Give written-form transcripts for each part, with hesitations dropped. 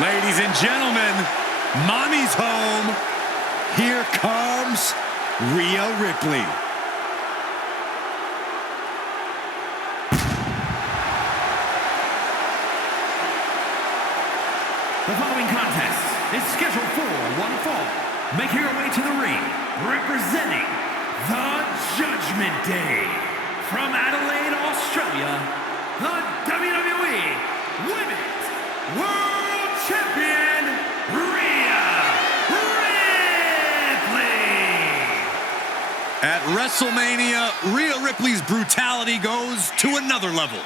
Ladies and gentlemen, mommy's home. Here comes Rhea Ripley. The following contest is scheduled for one fall. Making her way to the ring, representing the Judgment Day. From Adelaide, Australia, the WWE Women's World Champion, Rhea Ripley. At WrestleMania, Rhea Ripley's brutality goes to another level.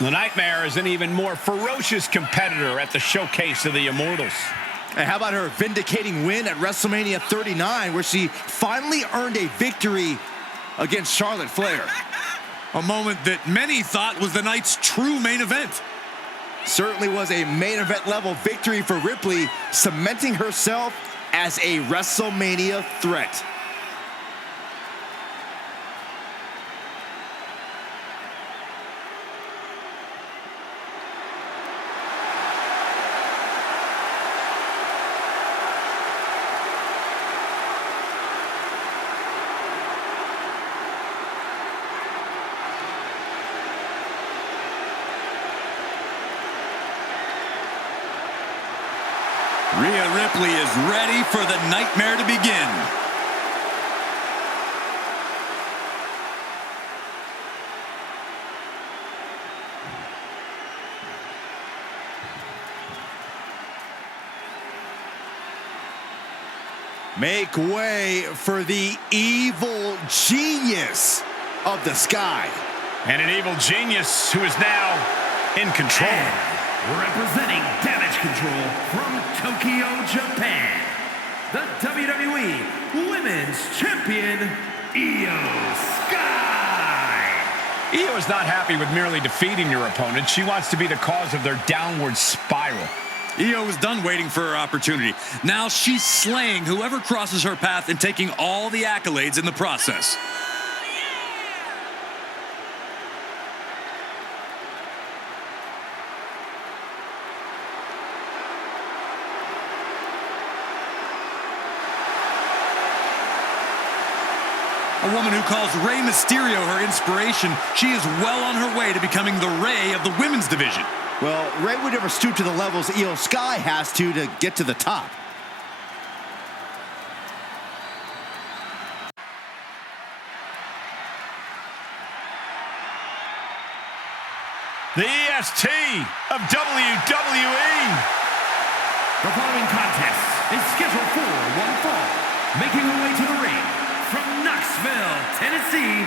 The Nightmare is an even more ferocious competitor at the Showcase of the Immortals. And how about her vindicating win at WrestleMania 39, where she finally earned a victory against Charlotte Flair? A moment that many thought was the night's true main event. Certainly was a main event level victory for Ripley, cementing herself as a WrestleMania threat. Rhea Ripley is ready for the nightmare to begin. Make way for the evil genius of the sky. And an evil genius who is now in control. Representing Damage Control from Tokyo, Japan, the WWE Women's Champion, Io Sky. Io is not happy with merely defeating your opponent. She wants to be the cause of their downward spiral. Io was done waiting for her opportunity. Now she's slaying whoever crosses her path and taking all the accolades in the process. A woman who calls Rey Mysterio her inspiration, she is well on her way to becoming the Rey of the women's division. Well, Rey would never stoop to the levels Io Sky has to get to the top. The EST of WWE. The following contest is scheduled for one fall. Making her way to the ring, from Knoxville, Tennessee,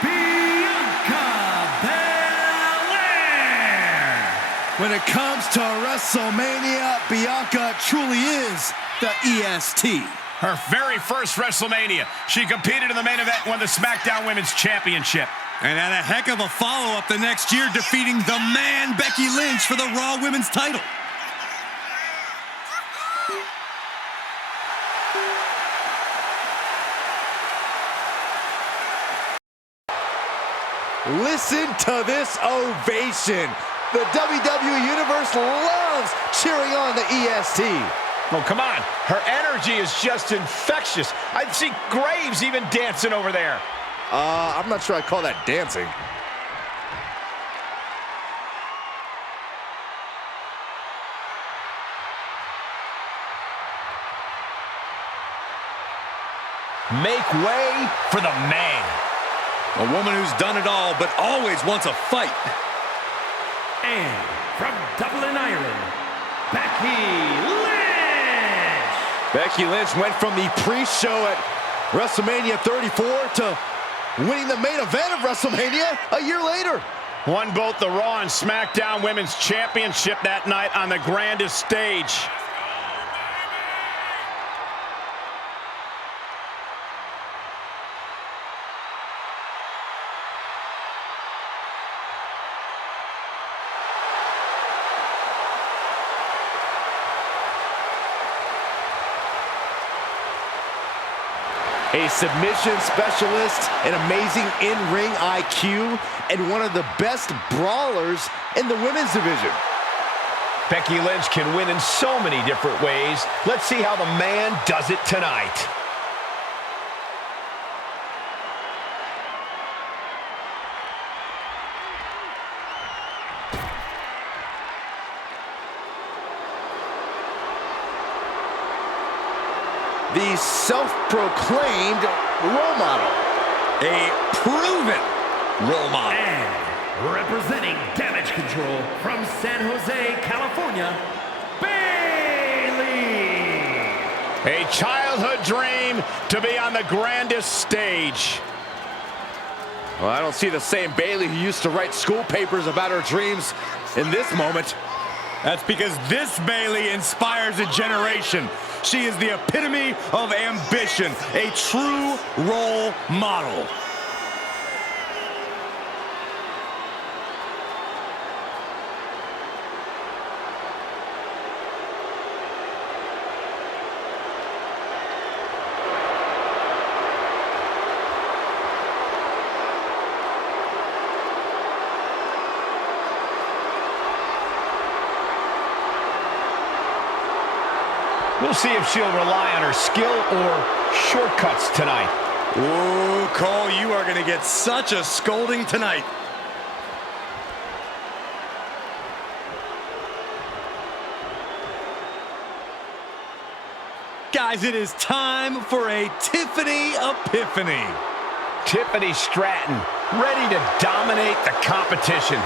Bianca Belair. When it comes to WrestleMania, Bianca truly is the EST. Her very first WrestleMania, she competed in the main event and won the SmackDown Women's Championship. And had a heck of a follow-up the next year, defeating the man Becky Lynch for the Raw Women's title. Listen to this ovation. The WWE Universe loves cheering on the EST. Oh, come on. Her energy is just infectious. I see Graves even dancing over there. I'm not sure I call that dancing. Make way for the man. A woman who's done it all, but always wants a fight. And from Dublin, Ireland, Becky Lynch. Becky Lynch went from the pre-show at WrestleMania 34 to winning the main event of WrestleMania a year later. Won both the Raw and SmackDown Women's Championship that night on the grandest stage. A submission specialist, an amazing in-ring IQ, and one of the best brawlers in the women's division. Becky Lynch can win in so many different ways. Let's see how the man does it tonight. The self-proclaimed role model. A proven role model. And representing Damage Control from San Jose, California, Bayley. A childhood dream to be on the grandest stage. Well, I don't see the same Bayley who used to write school papers about her dreams in this moment. That's because this Bayley inspires a generation. She is the epitome of ambition, a true role model. We'll see if she'll rely on her skill or shortcuts tonight. Ooh, Cole, you are going to get such a scolding tonight. Guys, it is time for a Tiffany Epiphany. Tiffany Stratton, ready to dominate the competition.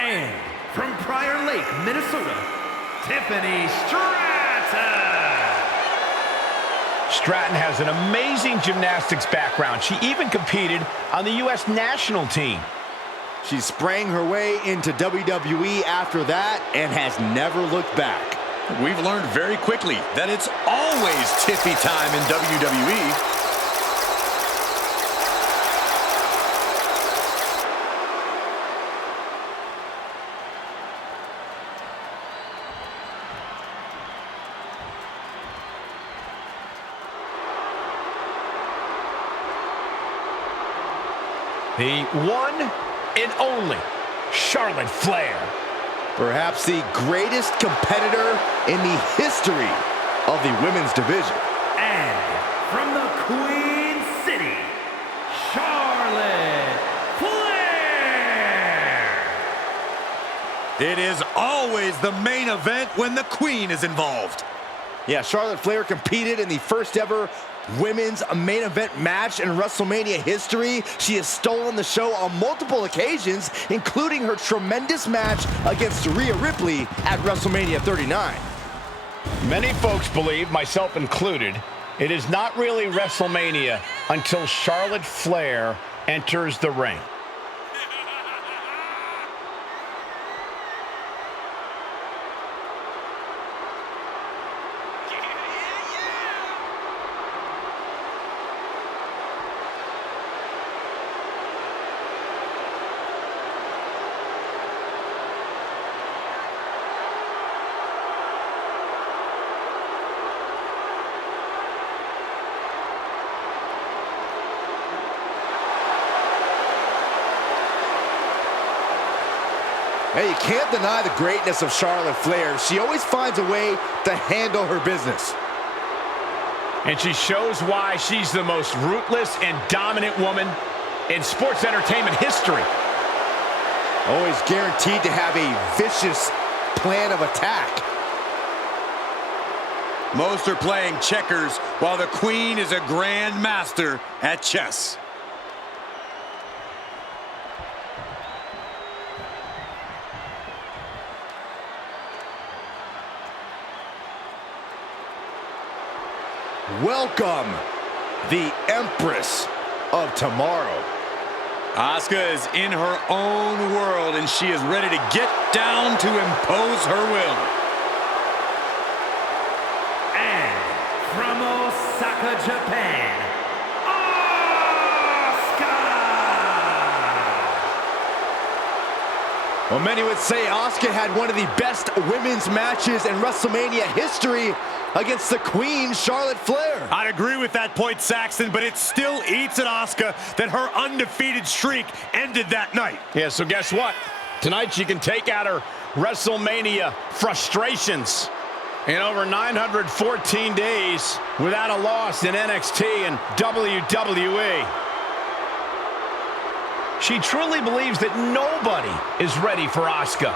And from Prior Lake, Minnesota, Tiffany Stratton. Stratton has an amazing gymnastics background. She even competed on the U.S. national team. She sprang her way into WWE after that and has never looked back. We've learned very quickly that it's always Tiffy time in WWE. The one and only Charlotte Flair. Perhaps the greatest competitor in the history of the women's division. And from the Queen City, Charlotte Flair. It is always the main event when the Queen is involved. Yeah, Charlotte Flair competed in the first ever women's main event match in WrestleMania history. She has stolen the show on multiple occasions, including her tremendous match against Rhea Ripley at WrestleMania 39. Many folks believe, myself included, it is not really WrestleMania until Charlotte Flair enters the ring. Hey, you can't deny the greatness of Charlotte Flair. She always finds a way to handle her business. And she shows why she's the most ruthless and dominant woman in sports entertainment history. Always guaranteed to have a vicious plan of attack. Most are playing checkers while the Queen is a grand master at chess. Welcome, the Empress of Tomorrow. Asuka is in her own world, and she is ready to get down to impose her will. And from Osaka, Japan, Asuka. Well, many would say Asuka had one of the best women's matches in WrestleMania history against the Queen, Charlotte Flair. I'd agree with that point, Saxton, but it still eats at Asuka that her undefeated streak ended that night. Yeah, so guess what? Tonight she can take out her WrestleMania frustrations. In over 914 days without a loss in NXT and WWE. She truly believes that nobody is ready for Asuka.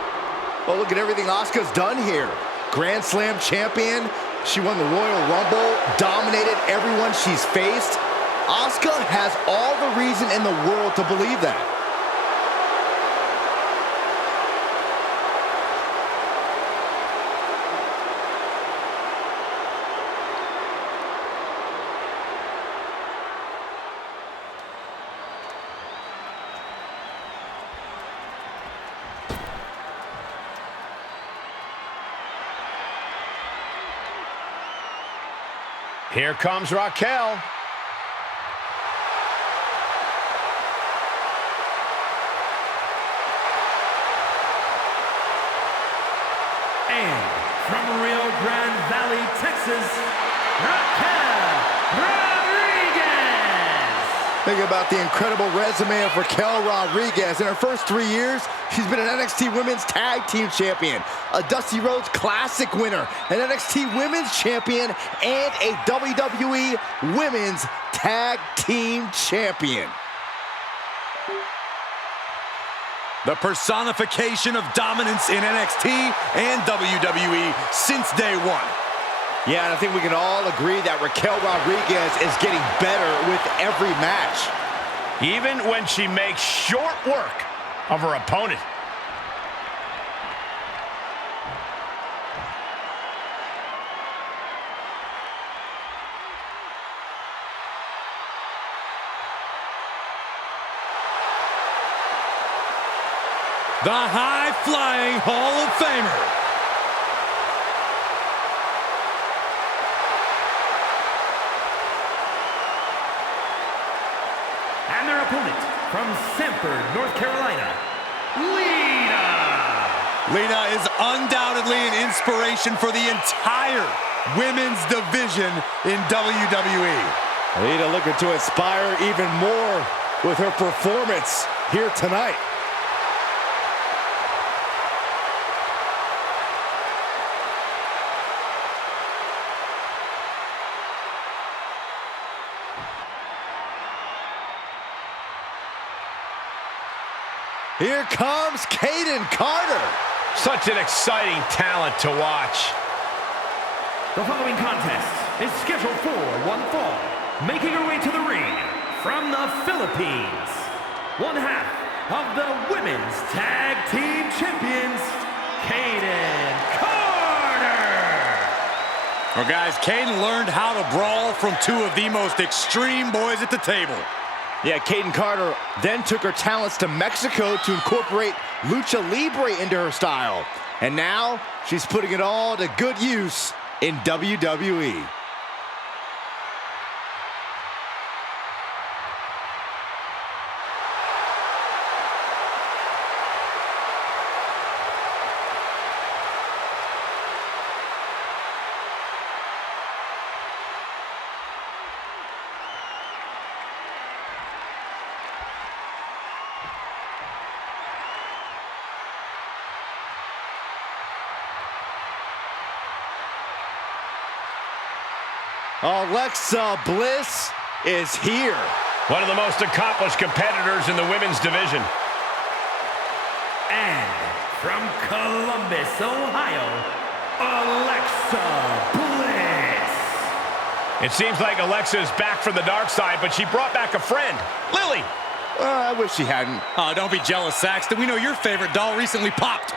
Well, look at everything Asuka's done here. Grand Slam champion. She won the Royal Rumble, dominated everyone she's faced. Asuka has all the reason in the world to believe that. Here comes Raquel. And from Rio Grande Valley, Texas, Raquel Rodriguez. Think about the incredible resume of Raquel Rodriguez. In her first 3 years, she's been an NXT Women's Tag Team Champion, a Dusty Rhodes Classic winner, an NXT Women's Champion, and a WWE Women's Tag Team Champion. The personification of dominance in NXT and WWE since day one. Yeah, and I think we can all agree that Raquel Rodriguez is getting better with every match. Even when she makes short work of her opponent. The high-flying Hall of Famer. And their opponent from Sanford, North Carolina, Lita is undoubtedly an inspiration for the entire women's division in WWE. Lita looking to inspire even more with her performance here tonight. Here comes Kayden Carter. Such an exciting talent to watch. The following contest is scheduled for one fall. Making her way to the ring from the Philippines, one half of the Women's Tag Team Champions, Kayden Carter. Well, guys, Kayden learned how to brawl from two of the most extreme boys at the table. Yeah, Kayden Carter then took her talents to Mexico to incorporate Lucha Libre into her style. And now, she's putting it all to good use in WWE. Alexa Bliss is here. One of the most accomplished competitors in the women's division. And from Columbus, Ohio, Alexa Bliss. It seems like Alexa is back from the dark side, but she brought back a friend, Lily. I wish she hadn't. Oh, don't be jealous, Saxton. We know your favorite doll recently popped.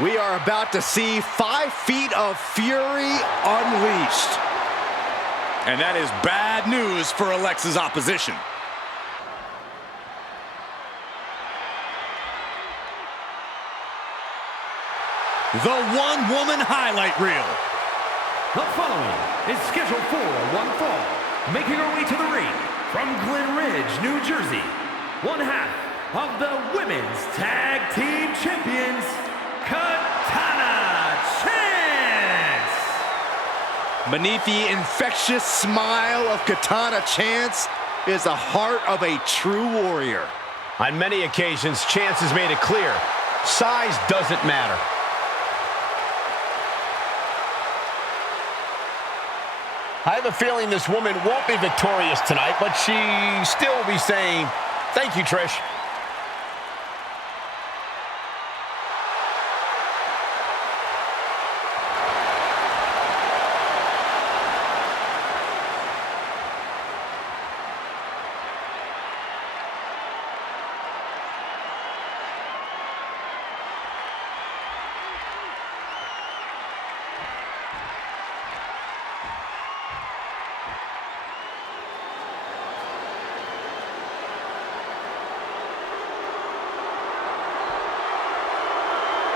We are about to see 5 feet of fury unleashed. And that is bad news for Alexa's opposition. the one-woman highlight reel. The following is scheduled for one fall. Making her way to the ring from Glen Ridge, New Jersey, one half of the Women's Tag Team Champions, Katana Chance. Beneath the infectious smile of Katana Chance is the heart of a true warrior. On many occasions, Chance has made it clear, size doesn't matter. I have a feeling this woman won't be victorious tonight, but she still will be saying, thank you, Trish.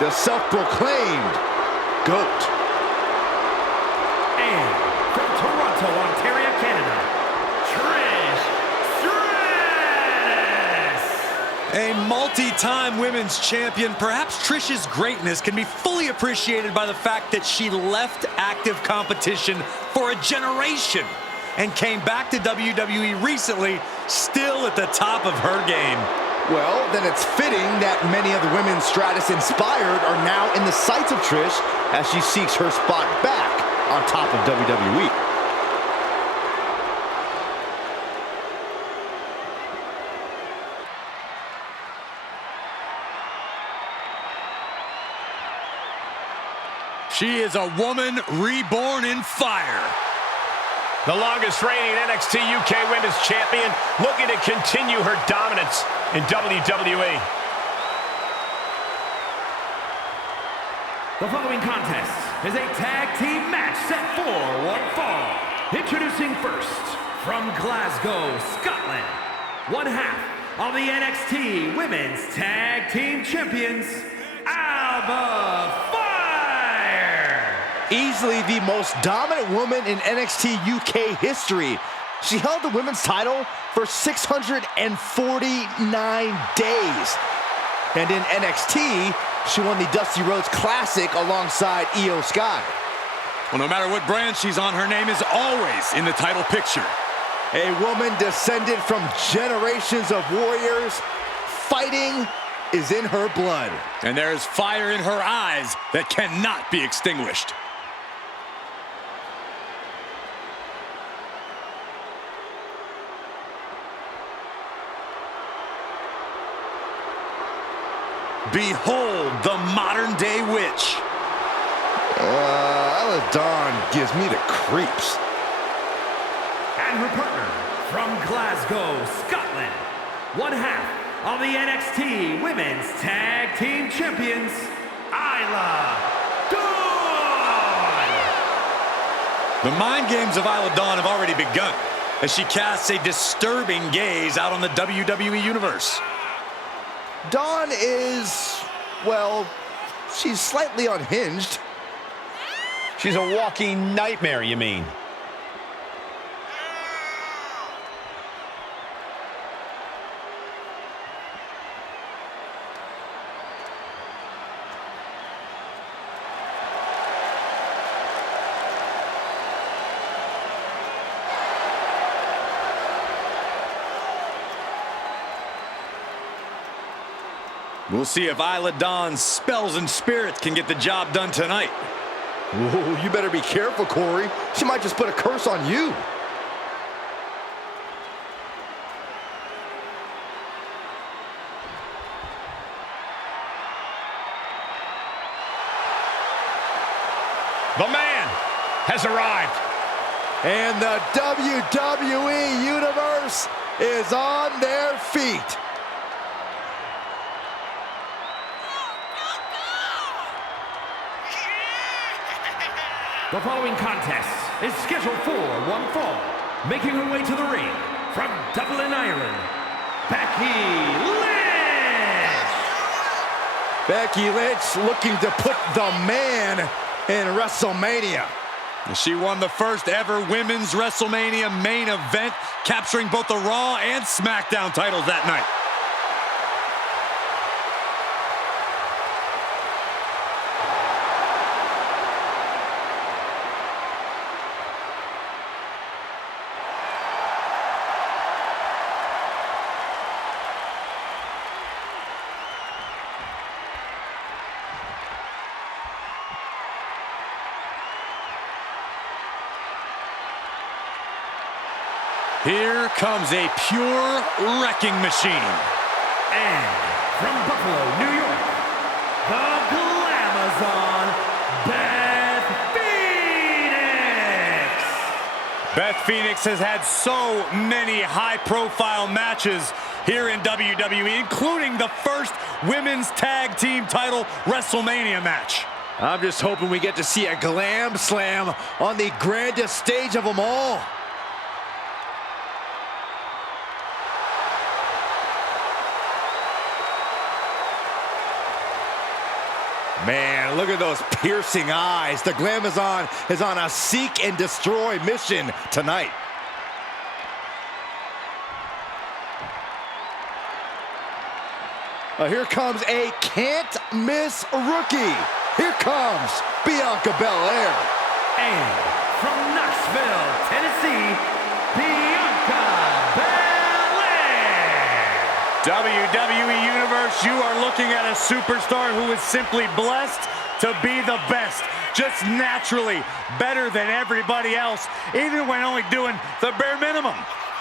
The self-proclaimed GOAT. And from Toronto, Ontario, Canada, Trish Stratus. A multi-time women's champion, perhaps Trish's greatness can be fully appreciated by the fact that she left active competition for a generation and came back to WWE recently, still at the top of her game. Well, then it's fitting that many of the women Stratus inspired are now in the sights of Trish as she seeks her spot back on top of WWE. She is a woman reborn in fire. The longest reigning NXT UK Women's Champion looking to continue her dominance in WWE. The following contest is a tag team match set for one fall. Introducing first, from Glasgow, Scotland, one half of the NXT Women's Tag Team Champions, Alba Fyre. Easily the most dominant woman in NXT UK history. She held the women's title for 649 days. And in NXT, she won the Dusty Rhodes Classic alongside Io Sky. Well, no matter what brand she's on, her name is always in the title picture. A woman descended from generations of warriors. Fighting is in her blood. And there is fire in her eyes that cannot be extinguished. Behold the modern-day witch. Isla Dawn gives me the creeps. And her partner, from Glasgow, Scotland, one half of the NXT Women's Tag Team Champions, Isla Dawn. The mind games of Isla Dawn have already begun as she casts a disturbing gaze out on the WWE Universe. Dawn is, well, she's slightly unhinged. She's a walking nightmare, you mean? We'll see if Isla Dawn's spells and spirits can get the job done tonight. Ooh, you better be careful, Corey. She might just put a curse on you. The man has arrived. And the WWE Universe is on their feet. The following contest is scheduled for one fall. Making her way to the ring from Dublin, Ireland, Becky Lynch'. Becky Lynch looking to put the man in WrestleMania. She won the first ever women's WrestleMania main event, capturing both the Raw and SmackDown titles that night. Here comes a pure wrecking machine. And from Buffalo, New York, the Glamazon, Beth Phoenix. Beth Phoenix has had so many high-profile matches here in WWE, including the first women's tag team title WrestleMania match. I'm just hoping we get to see a glam slam on the grandest stage of them all. Man, look at those piercing eyes. The Glamazon is on a seek and destroy mission tonight. Here comes a can't-miss rookie. Here comes Bianca Belair. And from Knoxville, Tennessee, Bianca Belair. WWE Universe, you are looking at a superstar who is simply blessed to be the best. Just naturally better than everybody else, even when only doing the bare minimum.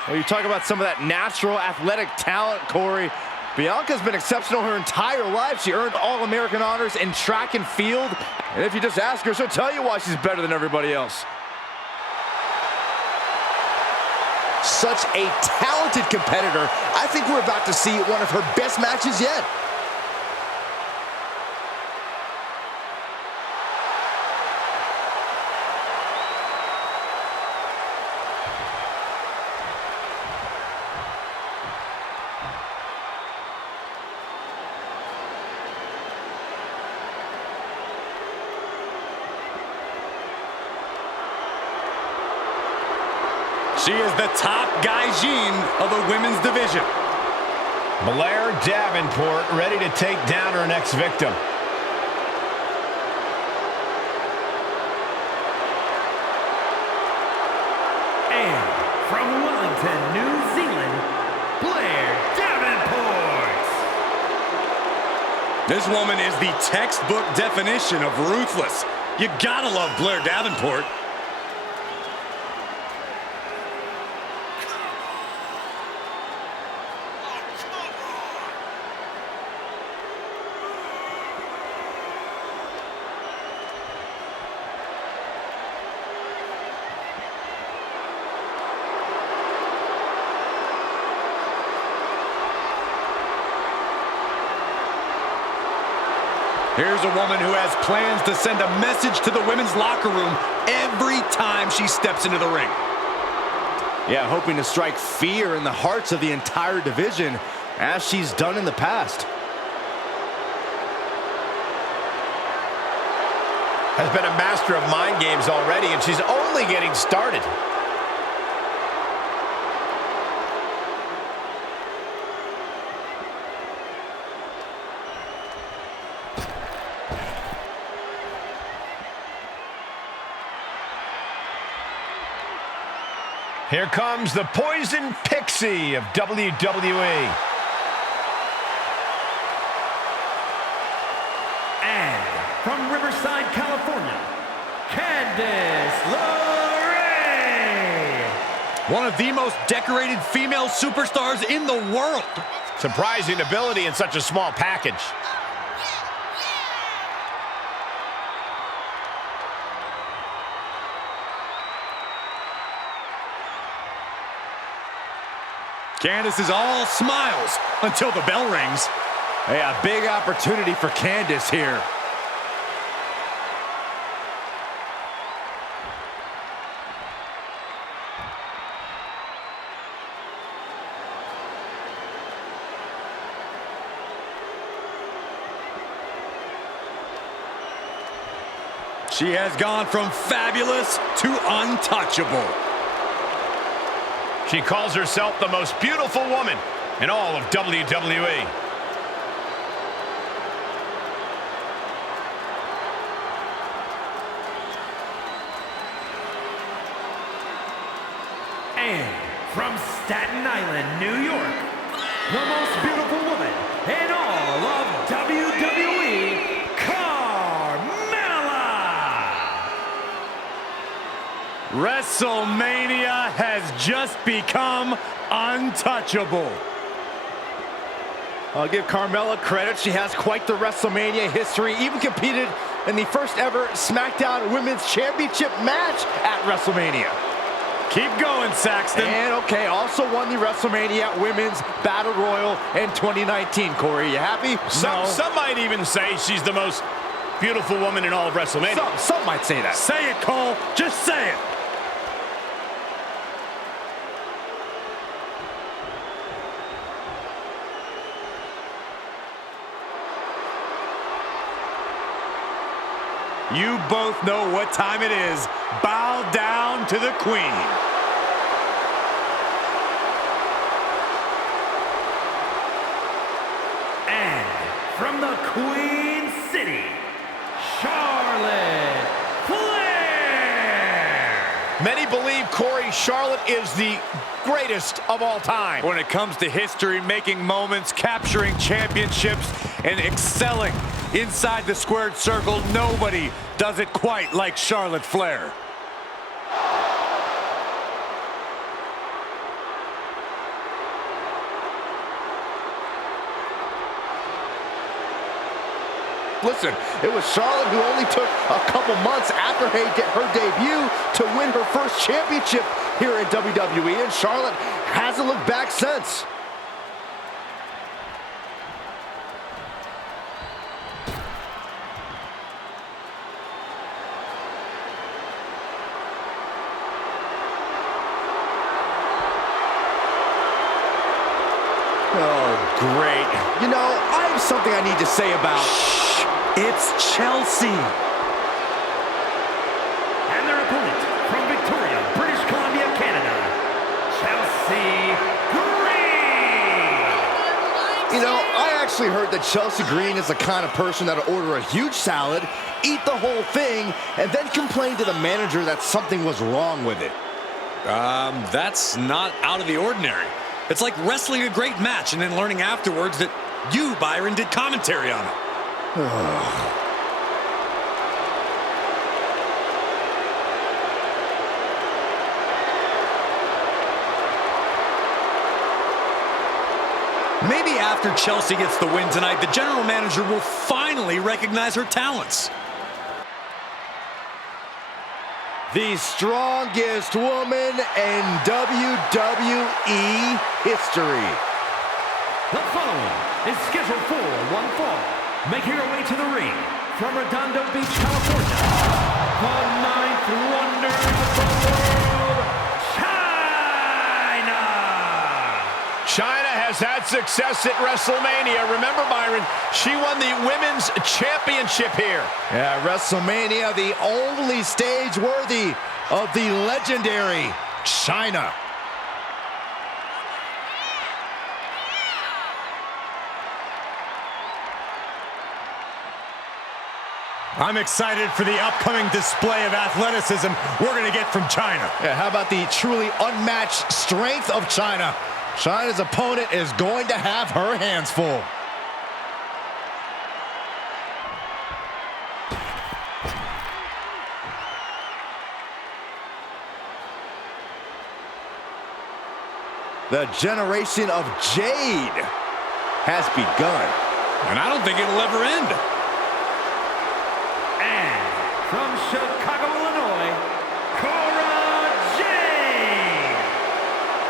Well, you talk about some of that natural athletic talent, Corey. Bianca's been exceptional her entire life. She earned All-American honors in track and field. And if you just ask her, she'll tell you why she's better than everybody else. Such a talented competitor. I think we're about to see one of her best matches yet. She is the top gaijin of the women's division. Blair Davenport ready to take down her next victim. And from Wellington, New Zealand, Blair Davenport. This woman is the textbook definition of ruthless. You gotta love Blair Davenport. Here's a woman who has plans to send a message to the women's locker room every time she steps into the ring. Yeah, hoping to strike fear in the hearts of the entire division, as she's done in the past. Has been a master of mind games already, and she's only getting started. Here comes the Poison Pixie of WWE. And from Riverside, California, Candice LeRae. One of the most decorated female superstars in the world. Surprising ability in such a small package. Candice is all smiles until the bell rings. Hey, a big opportunity for Candice here. She has gone from fabulous to untouchable. She calls herself the most beautiful woman in all of WWE. And from Staten Island, New York, the most beautiful woman in all of WWE, Carmella! WrestleMania has just become untouchable. I'll give Carmella credit. She has quite the WrestleMania history. Even competed in the first ever SmackDown Women's Championship match at WrestleMania. Keep going, Saxton. And okay, also won the WrestleMania Women's Battle Royal in 2019. Corey, you happy? Some might even say she's the most beautiful woman in all of WrestleMania. Some might say that. Say it, Cole. Just say it. You both know what time it is. Bow down to the Queen. And from the Queen City, Charlotte Flair! Many believe Charlotte is the greatest of all time. When it comes to history, making moments, capturing championships, and excelling inside the squared circle, nobody does it quite like Charlotte Flair. Listen, it was Charlotte who only took a couple months after her debut to win her first championship here in WWE, and Charlotte hasn't looked back since. Oh, great. You know, I have something I need to say about... Shh, it's Chelsea. And their opponent from Victoria, British Columbia, Canada, Chelsea Green. You know, I actually heard that Chelsea Green is the kind of person that'll order a huge salad, eat the whole thing, and then complain to the manager that something was wrong with it. That's not out of the ordinary. It's like wrestling a great match and then learning afterwards that you, Byron, did commentary on it. Maybe after Chelsea gets the win tonight, the general manager will finally recognize her talents. The strongest woman in WWE history. The following is scheduled for one fall. Making her way to the ring from Redondo Beach, California, the ninth wonder of the world, Chyna! Chyna has had success at WrestleMania. Remember, Byron, she won the Women's Championship here. Yeah, WrestleMania, the only stage worthy of the legendary Chyna. I'm excited for the upcoming display of athleticism we're going to get from Chyna. Yeah, how about the truly unmatched strength of Chyna? Chyna's opponent is going to have her hands full. The generation of Jade has begun. And I don't think it'll ever end. And from Chicago, Illinois, Cora Jade!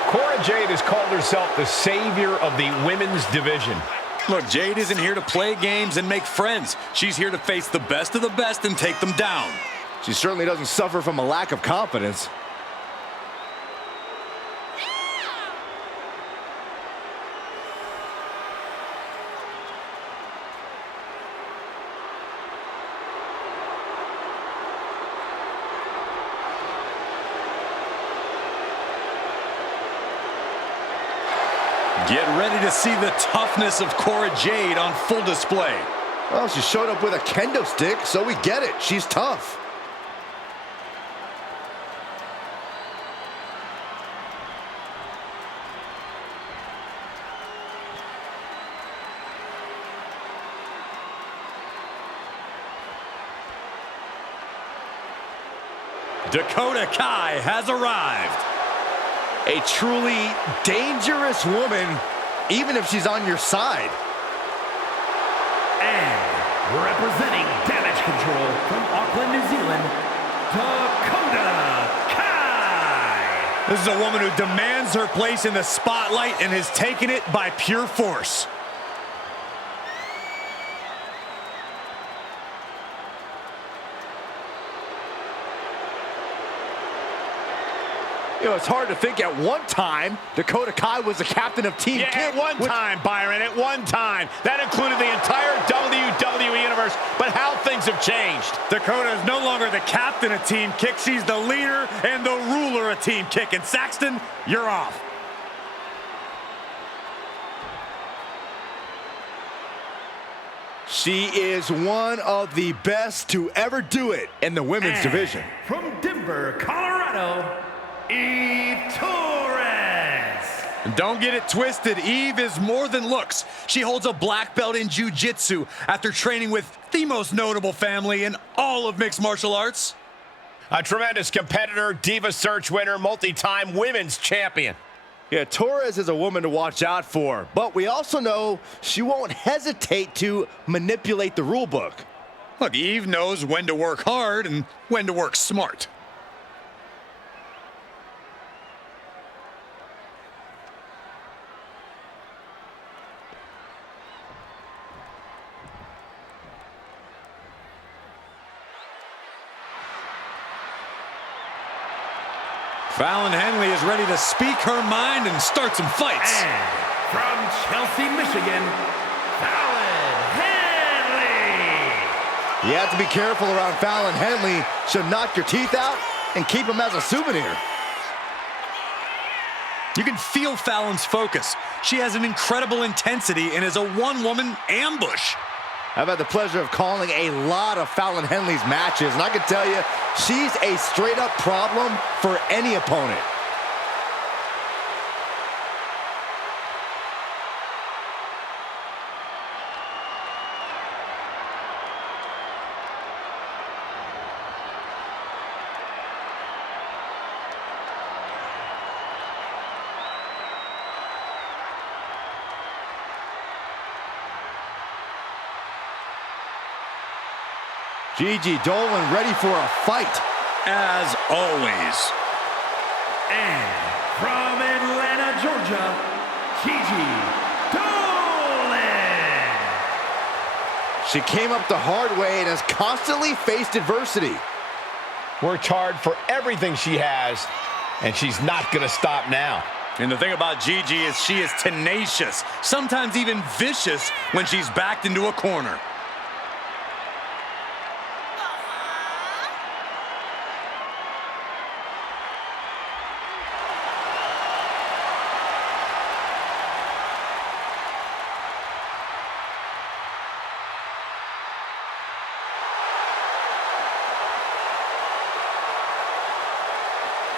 Cora Jade has called herself the savior of the women's division. Look, Jade isn't here to play games and make friends. She's here to face the best of the best and take them down. She certainly doesn't suffer from a lack of confidence. Get ready to see the toughness of Cora Jade on full display. Well, she showed up with a kendo stick, so we get it. She's tough. Dakota Kai has arrived. A truly dangerous woman, even if she's on your side. And representing Damage Control from Auckland, New Zealand, Dakota Kai. This is a woman who demands her place in the spotlight and has taken it by pure force. You know, it's hard to think at one time Dakota Kai was the captain of Team Kick. At one time, Byron, at one time. That included the entire WWE Universe, but how things have changed. Dakota is no longer the captain of Team Kick. She's the leader and the ruler of Team Kick. And Saxton, you're off. She is one of the best to ever do it in the women's division. From Denver, Colorado, Eve Torres. Don't get it twisted. Eve is more than looks. She holds a black belt in jiu-jitsu after training with the most notable family in all of mixed martial arts. A tremendous competitor, Diva Search winner, multi-time women's champion. Yeah, Torres is a woman to watch out for, but we also know she won't hesitate to manipulate the rule book. Look, Eve knows when to work hard and when to work smart. Fallon Henley is ready to speak her mind and start some fights. And from Chelsea, Michigan, Fallon Henley. You have to be careful around Fallon Henley. She'll knock your teeth out and keep them as a souvenir. You can feel Fallon's focus. She has an incredible intensity and is a one-woman ambush. I've had the pleasure of calling a lot of Fallon Henley's matches, and I can tell you, she's a straight-up problem for any opponent. Gigi Dolin ready for a fight. As always. And from Atlanta, Georgia, Gigi Dolin. She came up the hard way and has constantly faced adversity. Worked hard for everything she has, and she's not going to stop now. And the thing about Gigi is she is tenacious, sometimes even vicious when she's backed into a corner.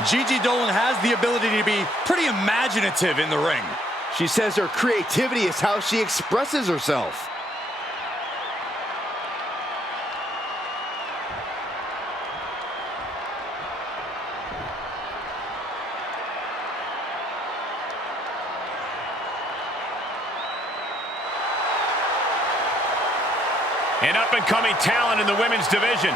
Gigi Dolin has the ability to be pretty imaginative in the ring. She says her creativity is how she expresses herself. An up-and-coming talent in the women's division.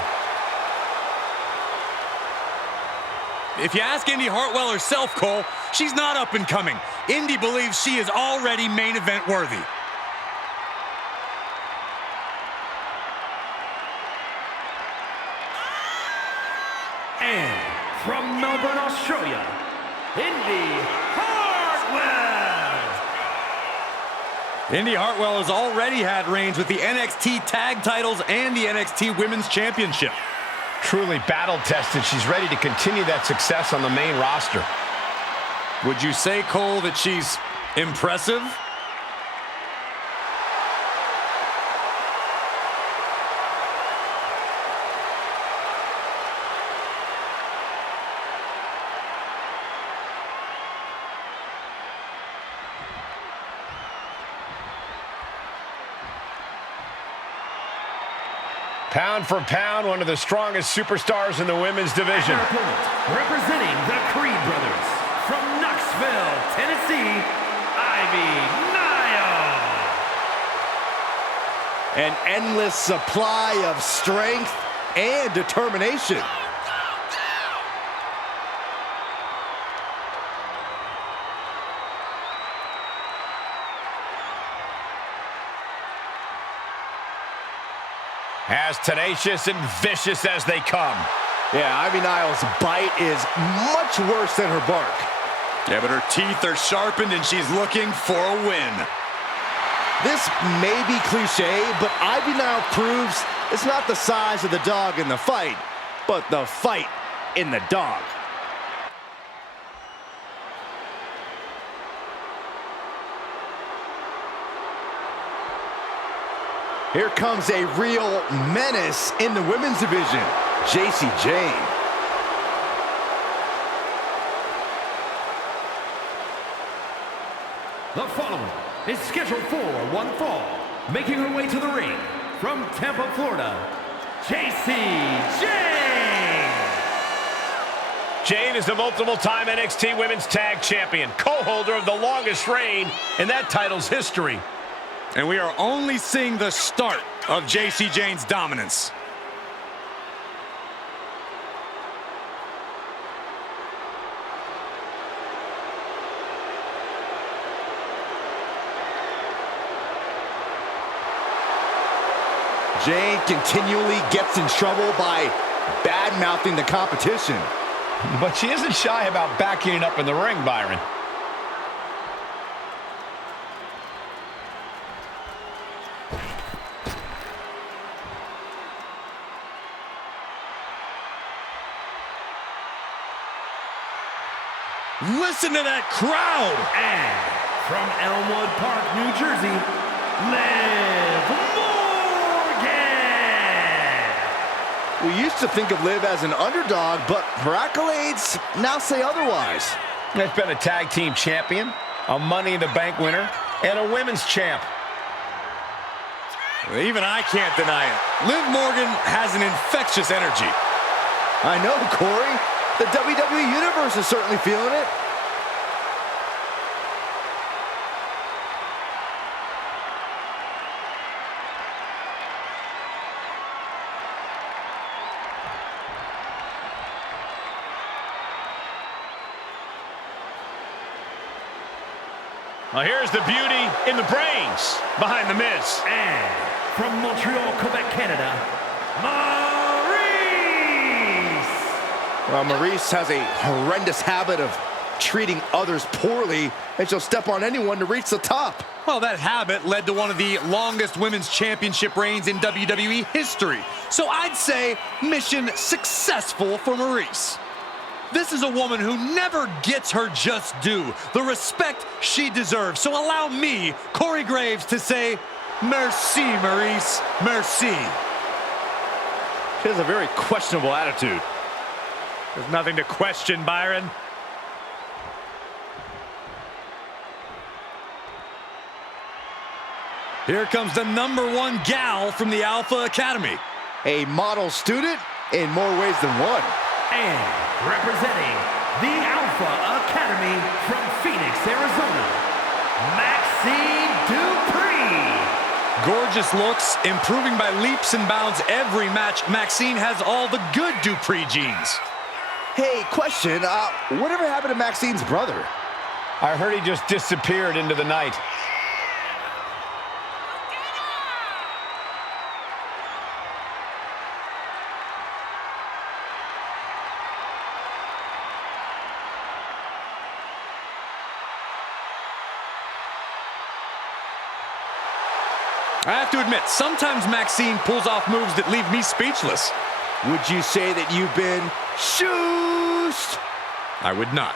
If you ask Indi Hartwell herself, Cole, she's not up and coming. Indi believes she is already main event worthy. And from Melbourne, Australia, Indi Hartwell. Indi Hartwell has already had reigns with the NXT Tag Titles and the NXT Women's Championship. Truly battle-tested. She's ready to continue that success on the main roster. Would you say, Cole, that she's Impressive? Pound for pound, one of the strongest superstars in the women's division. Her opponent, representing the Creed brothers, from Knoxville, Tennessee, An endless supply of strength and determination. As tenacious and vicious as they come. Yeah, Ivy Niles' bite is much worse than her bark. Yeah, but her teeth are sharpened and she's looking for a win. This may be cliche, but Ivy Nile proves it's not the size of the dog in the fight, but the fight in the dog. Here comes a real menace in the women's division, Jacy Jayne. The following is scheduled for one fall, making her way to the ring from Tampa, Florida, Jacy Jayne. Jayne is the multiple-time NXT Women's Tag Champion, co-holder of the longest reign in that title's history. And we are only seeing the start of Jacy Jayne's dominance. Jayne continually gets in trouble by bad-mouthing the competition. But she isn't shy about backing it up in the ring, Byron. Listen to that crowd! And from Elmwood Park, New Jersey, Liv Morgan. We used to think of Liv as an underdog, but her accolades now say otherwise. It's been a tag team champion, a Money in the Bank winner, and a women's champ. Even I can't deny it. Liv Morgan has an infectious energy. I know, Corey. The WWE Universe is certainly feeling it. Well, here's the beauty in the brains behind The Miz. And from Montreal, Quebec, Canada, Well, Maurice has a horrendous habit of treating others poorly, and she'll step on anyone to reach the top. Well, that habit led to one of the longest women's championship reigns in WWE history. So I'd say mission successful for Maurice. This is a woman who never gets her just due, the respect she deserves. So allow me, Corey Graves, to say, merci, Maurice, merci. She has a very questionable attitude. There's nothing to question, Byron. Here comes the #1 gal from the Alpha Academy. A model student in more ways than one. And representing the Alpha Academy from Phoenix, Arizona, Maxxine Dupri. Gorgeous looks, improving by leaps and bounds every match. Maxxine has all the good Dupri genes. Hey, question, whatever happened to Maxine's brother? I heard he just disappeared into the night. I have to admit, sometimes Maxxine pulls off moves that leave me speechless. Would you say that you've been shooshed? I would not.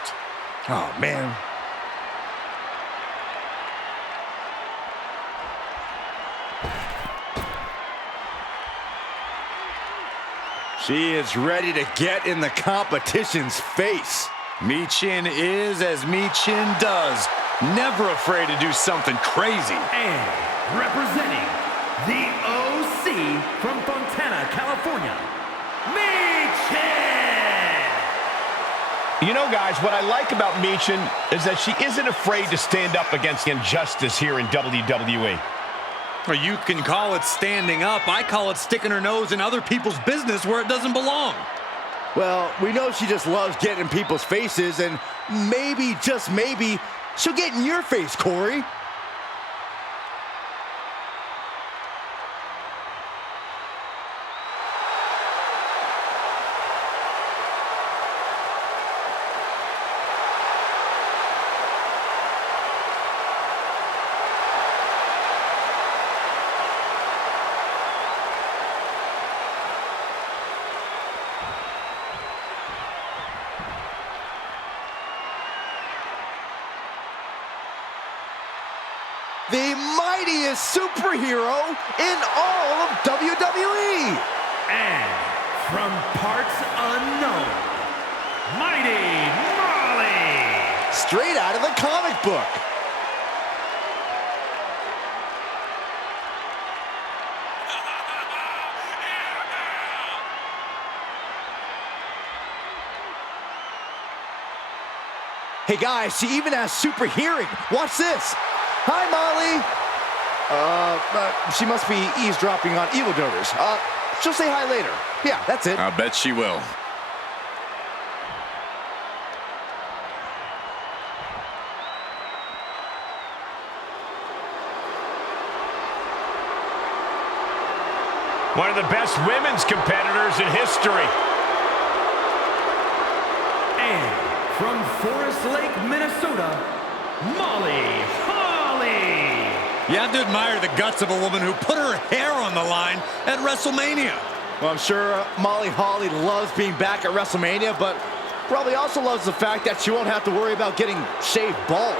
Oh, man. She is ready to get in the competition's face. Michin is as Michin does. Never afraid to do something crazy. And representing the OC from Fontana, California, Michin! You know, guys, what I like about Michin is that she isn't afraid to stand up against injustice here in WWE. Well, you can call it standing up. I call it sticking her nose in other people's business where it doesn't belong. Well, we know she just loves getting in people's faces, and maybe, just maybe, she'll get in your face, Corey. The mightiest superhero in all of WWE. And from parts unknown, Mighty Molly. Straight out of the comic book. Hey guys, she even has super hearing. Watch this. Hi, Molly. She must be eavesdropping on evildoers. She'll say hi later. Yeah, that's it. I bet she will. One of the best women's competitors in history. And from Forest Lake, Minnesota, Molly Holly. You have to admire the guts of a woman who put her hair on the line at WrestleMania. Well, I'm sure Molly Holly loves being back at WrestleMania, but probably also loves the fact that she won't have to worry about getting shaved bald.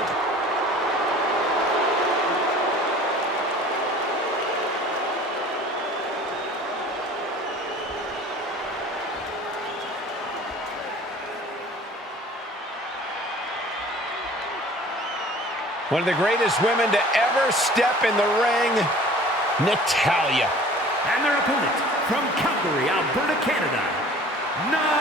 One of the greatest women to ever step in the ring, Natalya. And their opponent from Calgary, Alberta, Canada, Natalya.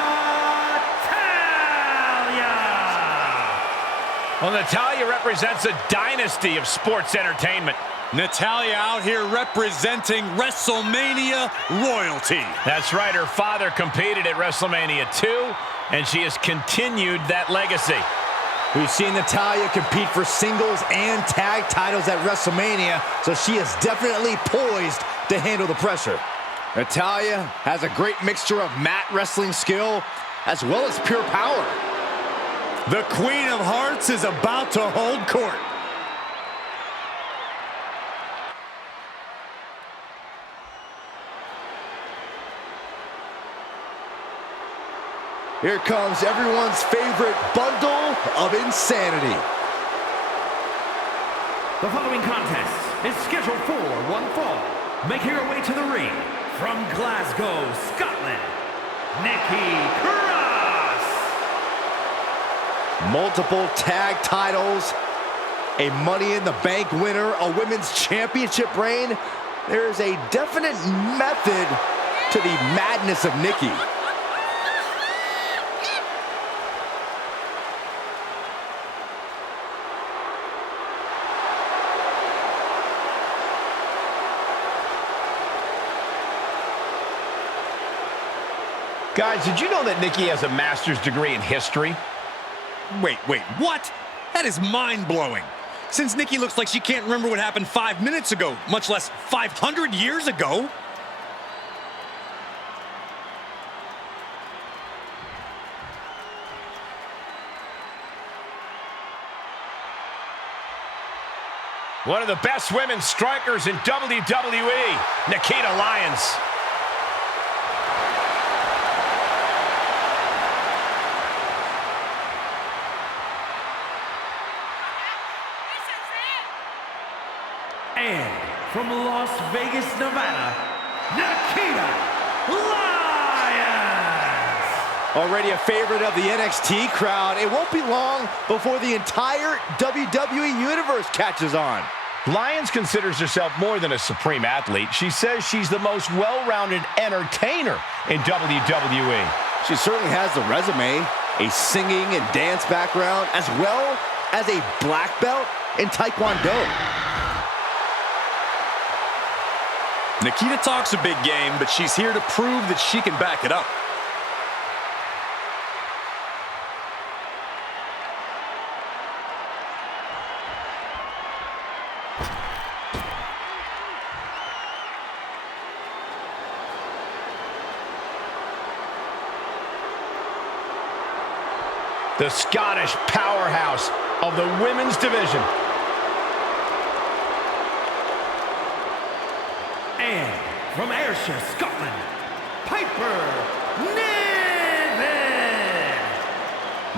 Well, Natalya represents a dynasty of sports entertainment. Natalya out here representing WrestleMania royalty. That's right, her father competed at WrestleMania 2, and she has continued that legacy. We've seen Natalya compete for singles and tag titles at WrestleMania, so she is definitely poised to handle the pressure. Natalya has a great mixture of mat wrestling skill as well as pure power. The Queen of Hearts is about to hold court. Here comes everyone's favorite bundle of insanity. The following contest is scheduled for one fall. Making her way to the ring from Glasgow, Scotland, Nikki Cross. Multiple tag titles, a Money in the Bank winner, a women's championship reign. There is a definite method to the madness of Nikki. Guys, did you know that Nikki has a master's degree in history? Wait, what? That is mind-blowing. Since Nikki looks like she can't remember what happened 5 minutes ago, much less 500 years ago. One of the best women's strikers in WWE, Nikkita Lyons. And from Las Vegas, Nevada, Nikkita Lyons. Already a favorite of the NXT crowd, it won't be long before the entire WWE Universe catches on. Lyons considers herself more than a supreme athlete. She says she's the most well-rounded entertainer in WWE. She certainly has the resume, a singing and dance background, as well as a black belt in Taekwondo. Nikkita talks a big game, but she's here to prove that she can back it up. The Scottish powerhouse of the women's division. And from Ayrshire, Scotland, Piper Niven.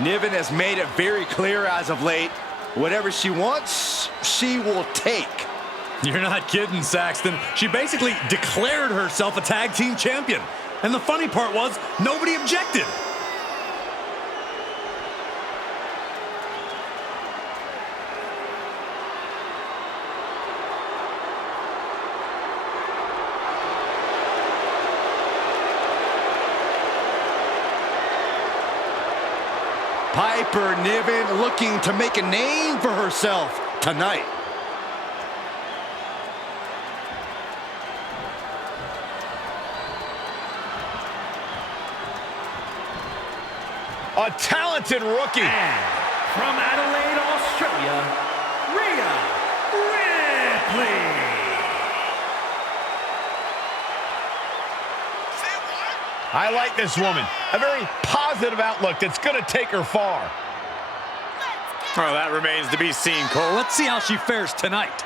Niven has made it very clear as of late, whatever she wants, she will take. You're not kidding, Saxton. She basically declared herself a tag team champion. And the funny part was, nobody objected. Piper Niven looking to make a name for herself tonight. A talented rookie. And from Adelaide, Australia, Rhea Ripley'. I like this woman. A very positive outlook that's going to take her far. Oh, that remains to be seen, Cole. Let's see how she fares tonight.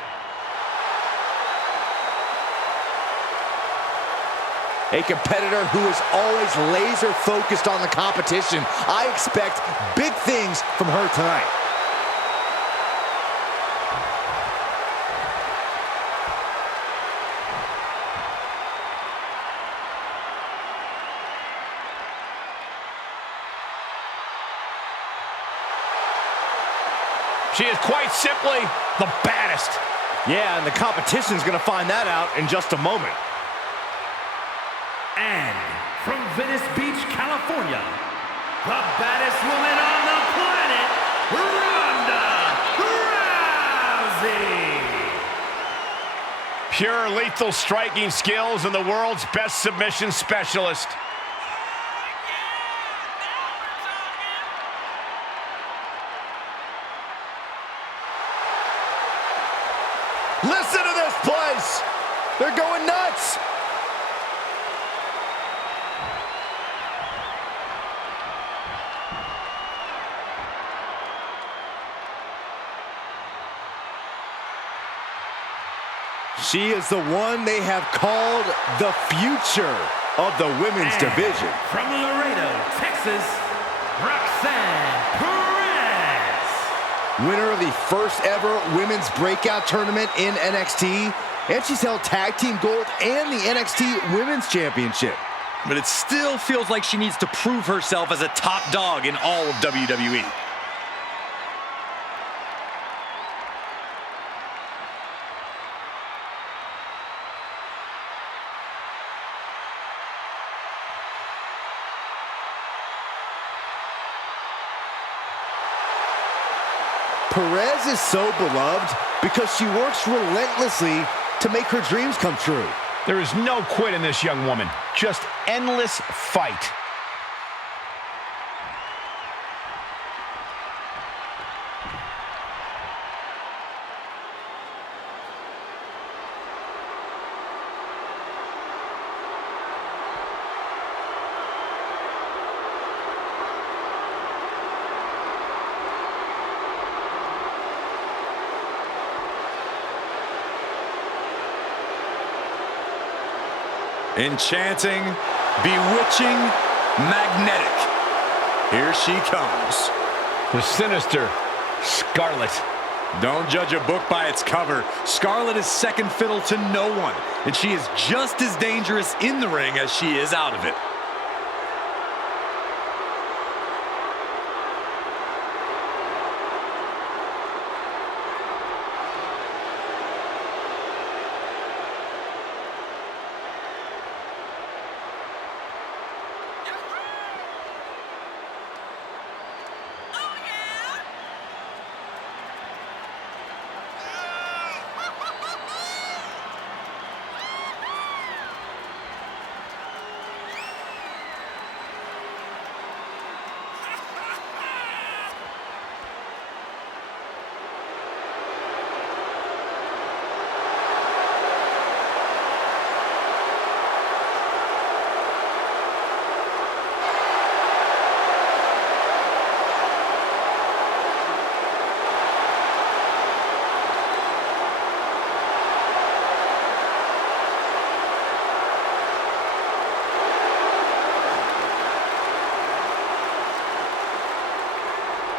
A competitor who is always laser focused on the competition. I expect big things from her tonight. She is quite simply the baddest. Yeah, and the competition's gonna find that out in just a moment. And from Venice Beach, California, the baddest woman on the planet, Ronda Rousey. Pure lethal striking skills and the world's best submission specialist. Listen to this place! They're going nuts! She is the one they have called the future of the women's division. From Laredo, Texas, Roxanne Perez. Winner of the first ever women's breakout tournament in NXT, and she's held tag team gold and the NXT Women's Championship. But it still feels like she needs to prove herself as a top dog in all of WWE. Perez is so beloved because she works relentlessly to make her dreams come true. There is no quit in this young woman, just endless fight. Enchanting, bewitching, magnetic. Here she comes. The sinister Scarlet. Don't judge a book by its cover. Scarlet is second fiddle to no one, and she is just as dangerous in the ring as she is out of it.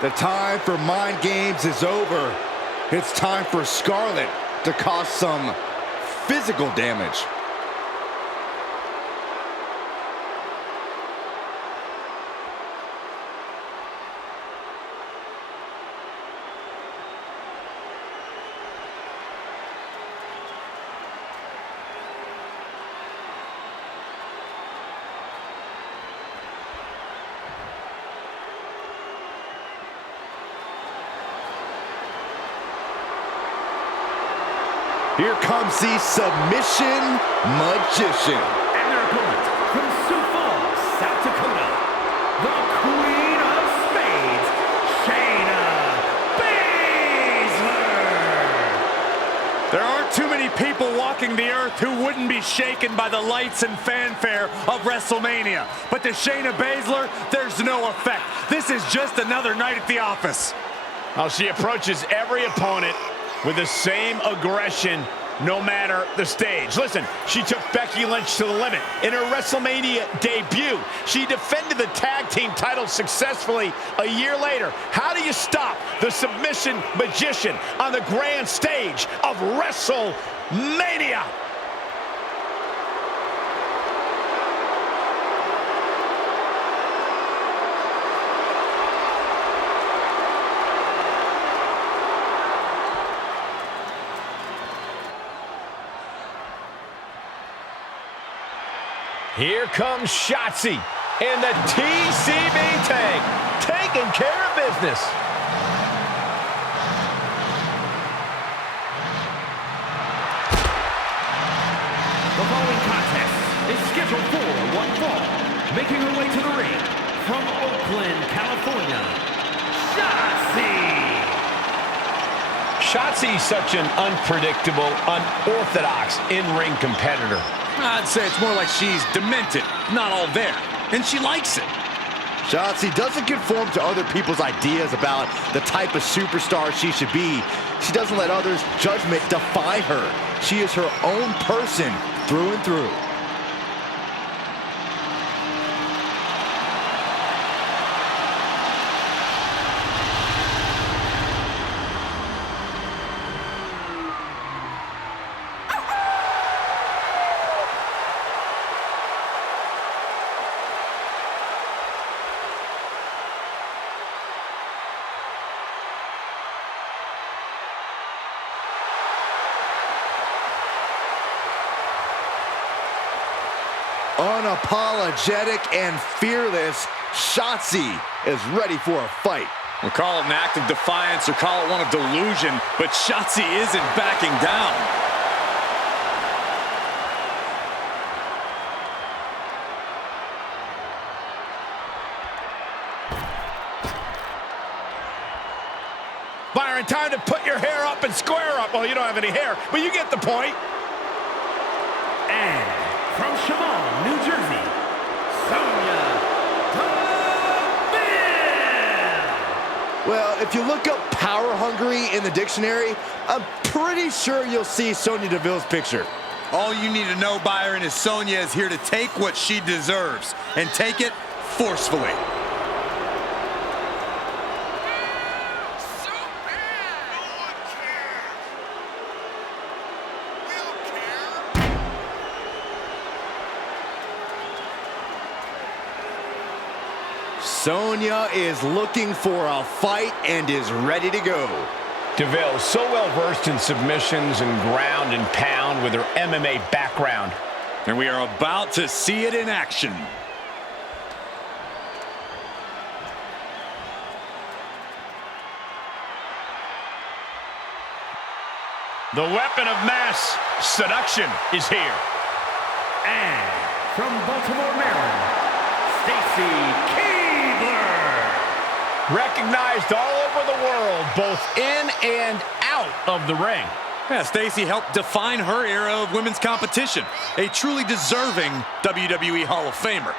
The time for mind games is over. It's time for Scarlett to cause some physical damage. Here comes the submission magician. And their opponent from Sioux Falls, South Dakota, the Queen of Spades, Shayna Baszler. There aren't too many people walking the earth who wouldn't be shaken by the lights and fanfare of WrestleMania. But to Shayna Baszler, there's no effect. This is just another night at the office. Oh, she approaches every opponent with the same aggression, no matter the stage. Listen, she took Becky Lynch to the limit in her WrestleMania debut. She defended the tag team title successfully a year later. How do you stop the submission magician on the grand stage of WrestleMania? Here comes Shotzi in the TCB tank, taking care of business. The following contest is scheduled for one fall. Making her way to the ring from Oakland, California, Shotzi. Shotzi's such an unpredictable, unorthodox in-ring competitor. I'd say it's more like she's demented, not all there, and she likes it. Shotzi doesn't conform to other people's ideas about the type of superstar she should be. She doesn't let others' judgment define her. She is her own person through and through. Unapologetic and fearless, Shotzi is ready for a fight. We'll call it an act of defiance or call it one of delusion, but Shotzi isn't backing down. Byron, time to put your hair up and square up. Well, you don't have any hair, but you get the point. And from Shaman, New Jersey, Sonya Deville. Well, if you look up power hungry in the dictionary, I'm pretty sure you'll see Sonya Deville's picture. All you need to know, Byron, is Sonya is here to take what she deserves and take it forcefully. Sonya is looking for a fight and is ready to go. Deville is so well versed in submissions and ground and pound with her MMA background. And we are about to see it in action. The weapon of mass seduction is here. And from Baltimore, Maryland, Stacy Keibler. Recognized all over the world, both in and out of the ring. Yeah, Stacy helped define her era of women's competition. A truly deserving WWE Hall of Famer.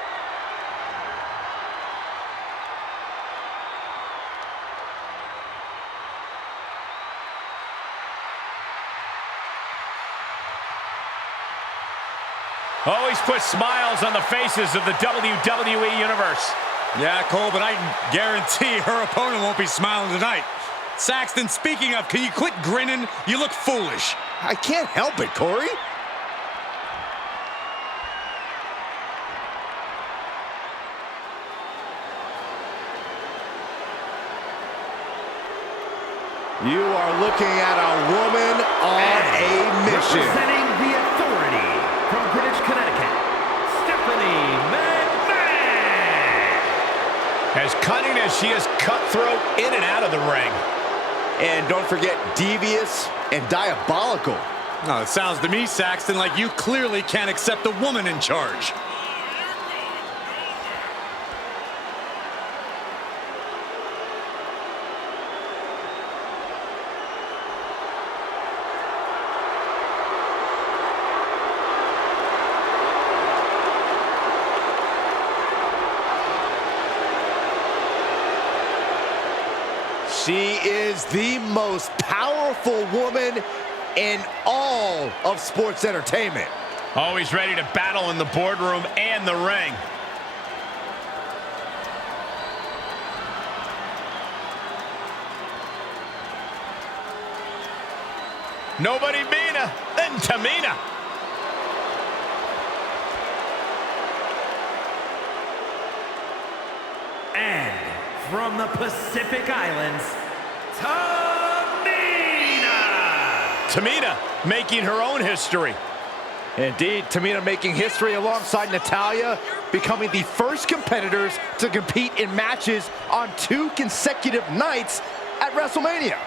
Always put smiles on the faces of the WWE Universe. Yeah, Cole, but I can guarantee her opponent won't be smiling tonight. Saxton, speaking of, can you quit grinning? You look foolish. I can't help it, Corey. You are looking at a woman on a mission. Representing the Authority from Greenwich, Connecticut, Stephanie McMahon. As cunning as she is, cutthroat in and out of the ring. And don't forget, devious and diabolical. Oh, it sounds to me, Saxton, like you clearly can't accept a woman in charge. She is the most powerful woman in all of sports entertainment. Always ready to battle in the boardroom and the ring. Nobody meaner than Tamina. And from the Pacific Islands, Tamina! Tamina making her own history. Indeed, Tamina making history alongside Natalya, becoming the first competitors to compete in matches on 2 consecutive nights at WrestleMania.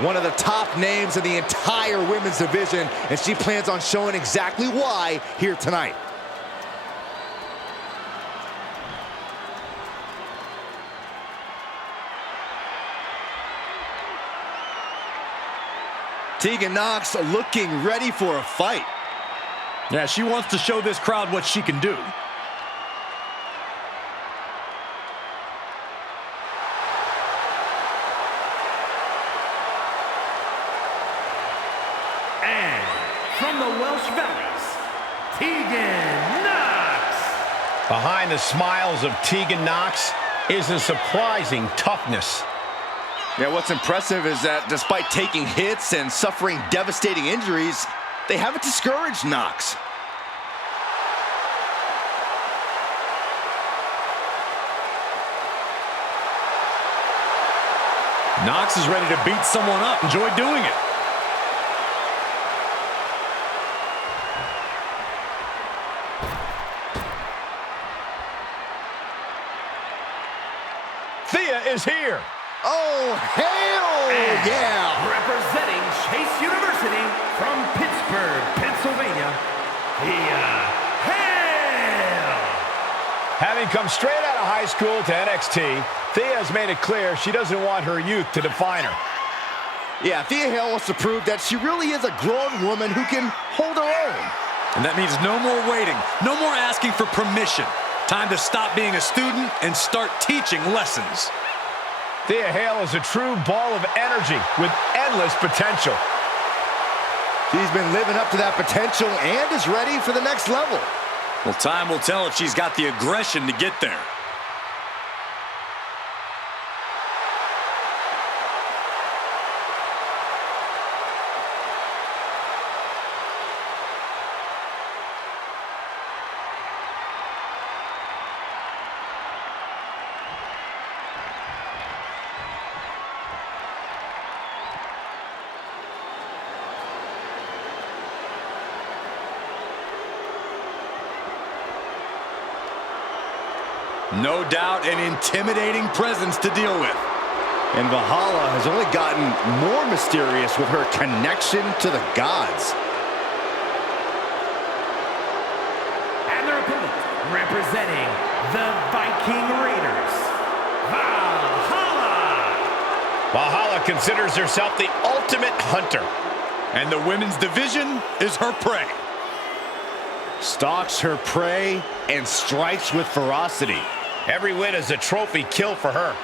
One of the top names in the entire women's division, and she plans on showing exactly why here tonight. Tegan Nox looking ready for a fight. Yeah, she wants to show this crowd what she can do. And from the Welsh Valleys, Tegan Nox. Behind the smiles of Tegan Nox is a surprising toughness. Yeah, what's impressive is that despite taking hits and suffering devastating injuries, they haven't discouraged Nox. Nox is ready to beat someone up. Enjoy doing it. Thea is here. Oh, hail! And Yeah! representing Chase University from Pittsburgh, Pennsylvania, Thea Hail! Having come straight out of high school to NXT, Thea has made it clear she doesn't want her youth to define her. Yeah, Thea Hail wants to prove that she really is a grown woman who can hold her own. And that means no more waiting, no more asking for permission. Time to stop being a student and start teaching lessons. Thea Hail is a true ball of energy with endless potential. She's been living up to that potential and is ready for the next level. Well, time will tell if she's got the aggression to get there. No doubt an intimidating presence to deal with. And Valhalla has only gotten more mysterious with her connection to the gods. And their opponent, representing the Viking Raiders, Valhalla! Valhalla considers herself the ultimate hunter. And the women's division is her prey. Stalks her prey and strikes with ferocity. Every win is a trophy kill for her.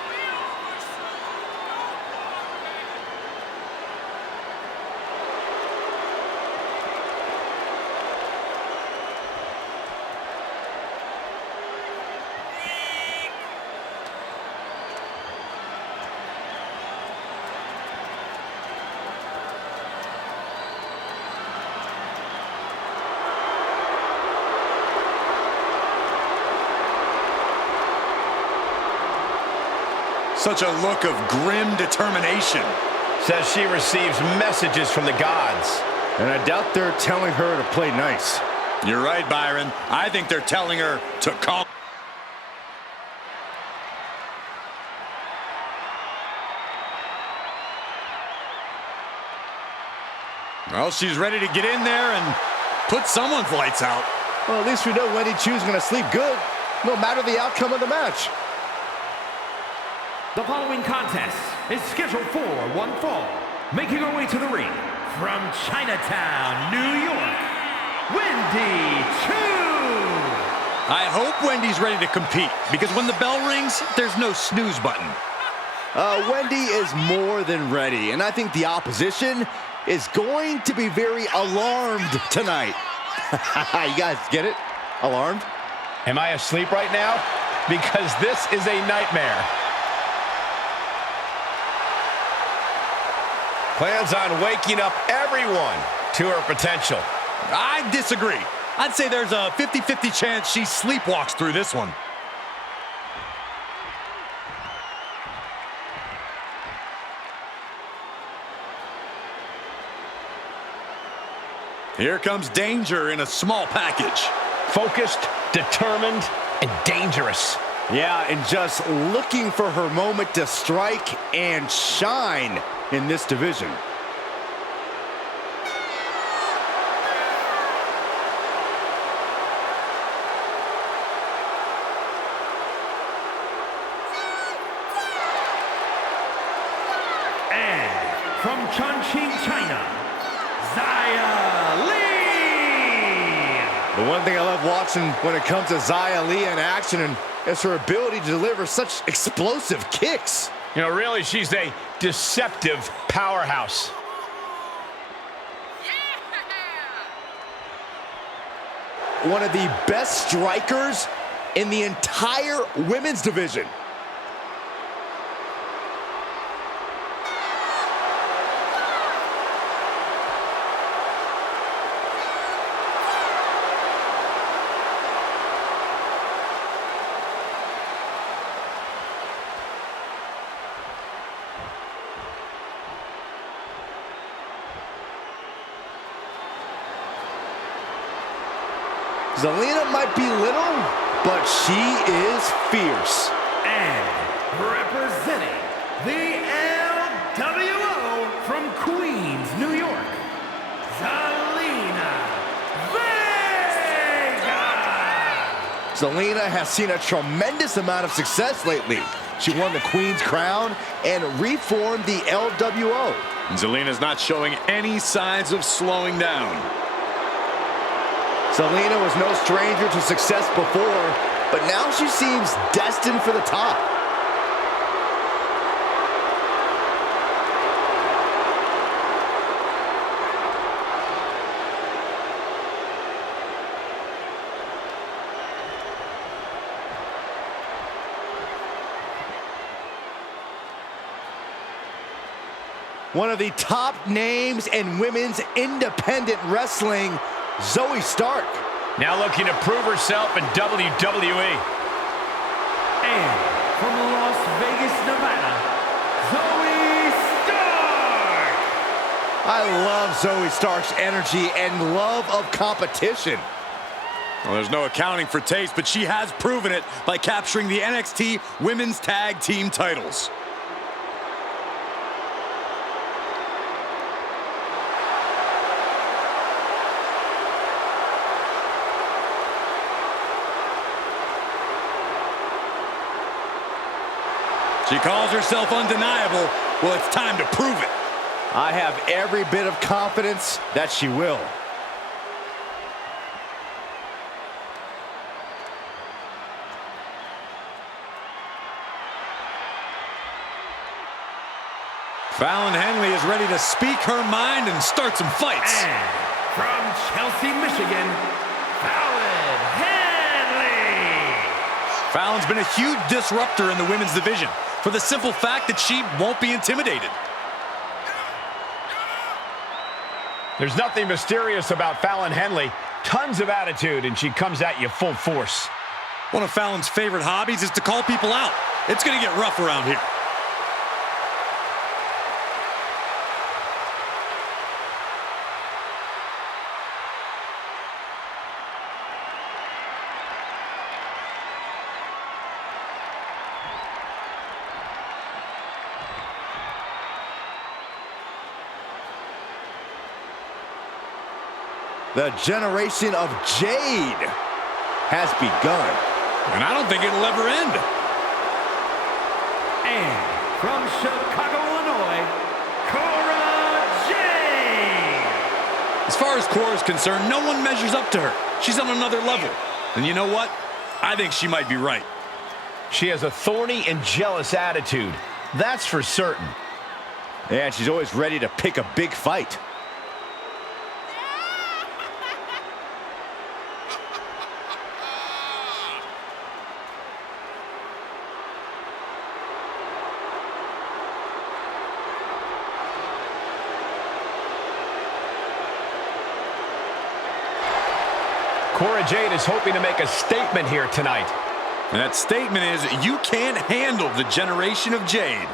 Such a look of grim determination. Says she receives messages from the gods. And I doubt they're telling her to play nice. You're right, Byron. I think they're telling her to calm. Well, she's ready to get in there and put someone's lights out. Well, at least we know Wendy Chu's going to sleep good, no matter the outcome of the match. The following contest is scheduled for one fall. Making her way to the ring from Chinatown, New York, Wendy Chu. I hope Wendy's ready to compete, because when the bell rings, there's no snooze button. Wendy is more than ready, and I think the opposition is going to be very alarmed tonight. You guys get it? Alarmed? Am I asleep right now? Because this is a nightmare. Plans on waking up everyone to her potential. I disagree. I'd say there's a 50-50 chance she sleepwalks through this one. Here comes danger in a small package. Focused, determined, and dangerous. Yeah, and just looking for her moment to strike and shine in this division. And from Chongqing, China, Xia Li. The one thing I love watching when it comes to Xia Li in action is her ability to deliver such explosive kicks. You know, really, she's a deceptive powerhouse. One of the best strikers in the entire women's division. Zelina might be little, but she is fierce. And representing the LWO from Queens, New York, Zelina Vega. Zelina has seen a tremendous amount of success lately. She won the Queen's Crown and reformed the LWO. Zelina's not showing any signs of slowing down. Zelina was no stranger to success before, but now she seems destined for the top. One of the top names in women's independent wrestling, Zoe Stark. Now looking to prove herself in WWE. And from Las Vegas, Nevada, Zoe Stark. I love Zoe Stark's energy and love of competition. Well, there's no accounting for taste, but she has proven it by capturing the NXT Women's Tag Team titles. She calls herself undeniable. Well, it's time to prove it. I have every bit of confidence that she will. Fallon Henley is ready to speak her mind and start some fights. And from Chelsea, Michigan, Fallon Henley. Fallon's been a huge disruptor in the women's division for the simple fact that she won't be intimidated. There's nothing mysterious about Fallon Henley. Tons of attitude, and she comes at you full force. One of Fallon's favorite hobbies is to call people out. It's going to get rough around here. The generation of Jade has begun. And I don't think it'll ever end. And from Chicago, Illinois, Cora Jade. As far as Cora's concerned, no one measures up to her. She's on another level. And you know what? I think she might be right. She has a thorny and jealous attitude. That's for certain. And she's always ready to pick a big fight. Cora Jade is hoping to make a statement here tonight. And that statement is, you can't handle the generation of Jade.